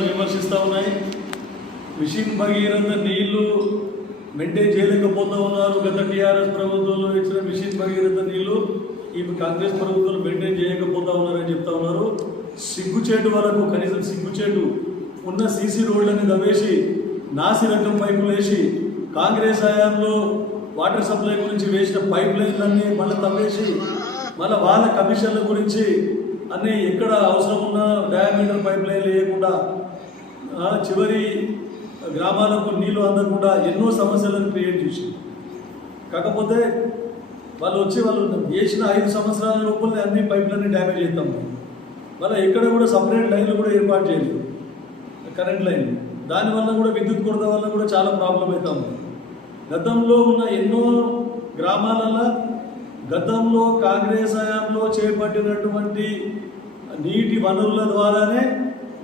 ప్రతిపక్షాలు విమర్శిస్తూ ఉన్నాయి. మిషన్ భగీరథ నీళ్లు మెయింటైన్ చేయలేకపోతూ ఉన్నారు. గత టీఆర్ఎస్ ప్రభుత్వంలో ఇచ్చిన మిషన్ భగీరథ నీళ్లు ఈ కాంగ్రెస్ ప్రభుత్వంలో మెయింటైన్ చేయకపోతా ఉన్నారని చెప్తా ఉన్నారు. సిగ్గుచేటు వరకు కనీసం సిగ్గుచేటు ఉన్న సీసీ రోడ్లని దవ్వేసి నాసి రకం పైపులు వేసి కాంగ్రెస్ హయాంలో వాటర్ సప్లై గురించి వేసిన పైప్ లైన్లన్నీ మళ్ళీ తవ్వేసి మళ్ళీ వాళ్ళ కమిషన్ల గురించి అన్నీ ఎక్కడ అవసరం ఉన్న డయామీటర్ పైప్ లైన్లు వేయకుండా చివరి గ్రామాలకు నీళ్లు అందకుండా ఎన్నో సమస్యలను క్రియేట్ చేసి కాకపోతే వాళ్ళు వేసిన 5 సంవత్సరాల లోపల అన్ని పైపులన్నీ డ్యామేజ్ అవుతాము. మళ్ళీ ఎక్కడ కూడా సపరేట్ లైన్లు కూడా ఏర్పాటు చేయలేదు, కరెంట్ లైన్. దానివల్ల కూడా విద్యుత్ కొరత వల్ల కూడా చాలా ప్రాబ్లం అవుతాము. గతంలో ఉన్న ఎన్నో గ్రామాలలో గతంలో కాంగ్రెస్ హయాంలో చేపట్టినటువంటి నీటి వనరుల ద్వారానే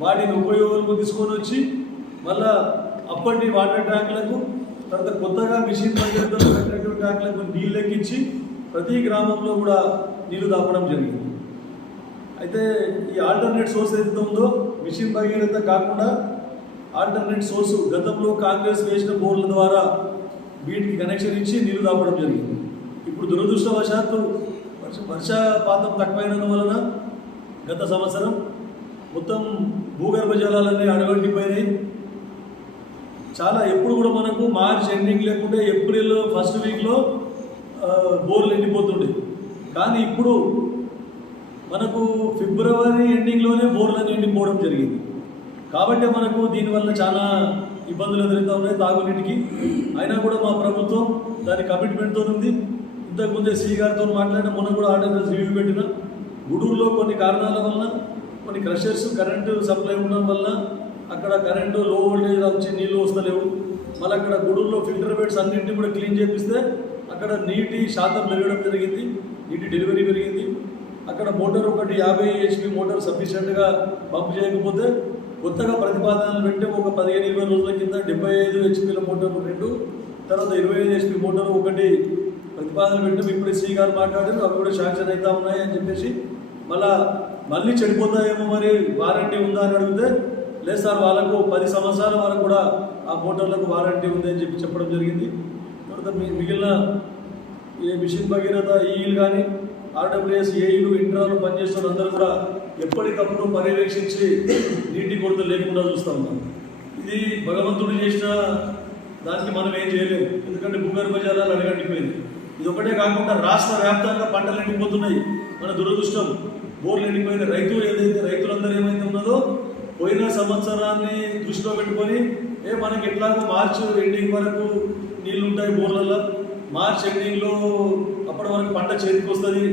వాటిని ఉపయోగంలోకి తీసుకొని వచ్చి మళ్ళా అప్పటి వాటర్ ట్యాంకులకు తర్వాత కొత్తగా మిషన్ భగీరథలో పెట్టినటువంటి ట్యాంకులకు నీళ్ళు ఎక్కించి ప్రతి గ్రామంలో కూడా నీళ్లు తాపడం జరిగింది. అయితే ఈ ఆల్టర్నేట్ సోర్స్ ఏదైతే ఉందో మిషన్ భగీరథ కాకుండా ఆల్టర్నేట్ సోర్సు గతంలో కాంగ్రెస్ వేసిన బోర్ల ద్వారా వీటికి కనెక్షన్ ఇచ్చి నీళ్లు తాపడం జరిగింది. ఇప్పుడు దురదృష్టవశాత్తు వర్షపాతం తక్కువైనందు వలన గత సంవత్సరం మొత్తం భూగర్భ జలాలన్నీ అడగంటిపోయినాయి. చాలా ఎప్పుడు కూడా మనకు మార్చ్ ఎండింగ్ లేకుంటే ఏప్రిల్ ఫస్ట్ వీక్లో బోర్లు ఎండిపోతుండే, కానీ ఇప్పుడు మనకు ఫిబ్రవరి ఎండింగ్లోనే బోర్లన్నీ ఎండిపోవడం జరిగింది. కాబట్టి మనకు దీనివల్ల చాలా ఇబ్బందులు ఎదురవుతూ ఉన్నాయి తాగునీటికి. అయినా కూడా మా ప్రభుత్వం దాని కమిట్మెంట్తో ఉంది. ఇంతకుముందే సి గారితో మాట్లాడిన మొన్న కూడా ఆర్డర్ రివ్యూ పెట్టిన గుడూరులో కొన్ని కారణాల వల్ల కొన్ని క్రషర్స్ కరెంటు సప్లై ఉండడం వల్ల అక్కడ కరెంటు లో వోల్టేజ్ వచ్చి నీళ్ళు వస్తలేవు. మళ్ళీ అక్కడ గుడూరులో ఫిల్టర్ బెడ్స్ అన్నింటినీ కూడా క్లీన్ చేపిస్తే అక్కడ నీటి శాతం పెరగడం జరిగింది, నీటి డెలివరీ పెరిగింది. అక్కడ మోటార్ ఒకటి 50 HP మోటార్ సఫిషియెంట్గా పంప్ చేయకపోతే కొత్తగా ప్రతిపాదనలు పెట్టి ఒక 15-20 రోజుల కింద 75 HP మోటార్ 2, తర్వాత 25 HP మోటార్ ఒకటి ప్రతిపాదనలు పెట్టాం. ఇప్పుడు సి గారు మాట్లాడారు, అవి కూడా శాంక్షన్ అవుతా ఉన్నాయి అని చెప్పేసి మళ్ళీ చెడిపోతాయేమో మరి వారంటీ ఉందా అని అడిగితే లేదు సార్, వాళ్ళకు 10 సంవత్సరాల వరకు కూడా ఆ మోటార్లకు వారంటీ ఉంది అని చెప్పడం జరిగింది. తర్వాత మిగిలిన ఏ మిషన్ భగీరథ ఈలు కానీ ఆర్డబ్ల్యూఎస్ ఏఈలు ఇంట్రాలు పనిచేస్తున్న అందరూ కూడా ఎప్పటికప్పుడు పర్యవేక్షించి నీటి కొరత లేకుండా చూస్తూ ఉన్నాం. ఇది భగవంతుడు చేసిన దానికి మనం ఏం చేయలేము, ఎందుకంటే భూగర్భ జలాలు అడగంటిపోయింది. ఇది ఒకటే కాకుండా రాష్ట్ర వ్యాప్తంగా పంటలు ఎండిపోతున్నాయి. మన దురదృష్టం బోర్లు ఎండిపోయిన రైతులందరూ ఏమైతే ఉన్నదో పోయిన సంవత్సరాన్ని దృష్టిలో పెట్టుకొని మనకి ఎట్లాగో మార్చి ఎండింగ్ వరకు నీళ్ళు ఉంటాయి బోర్లలో, మార్చ్ ఎండింగ్లో అప్పటి వరకు పంట చేతికి వస్తుంది,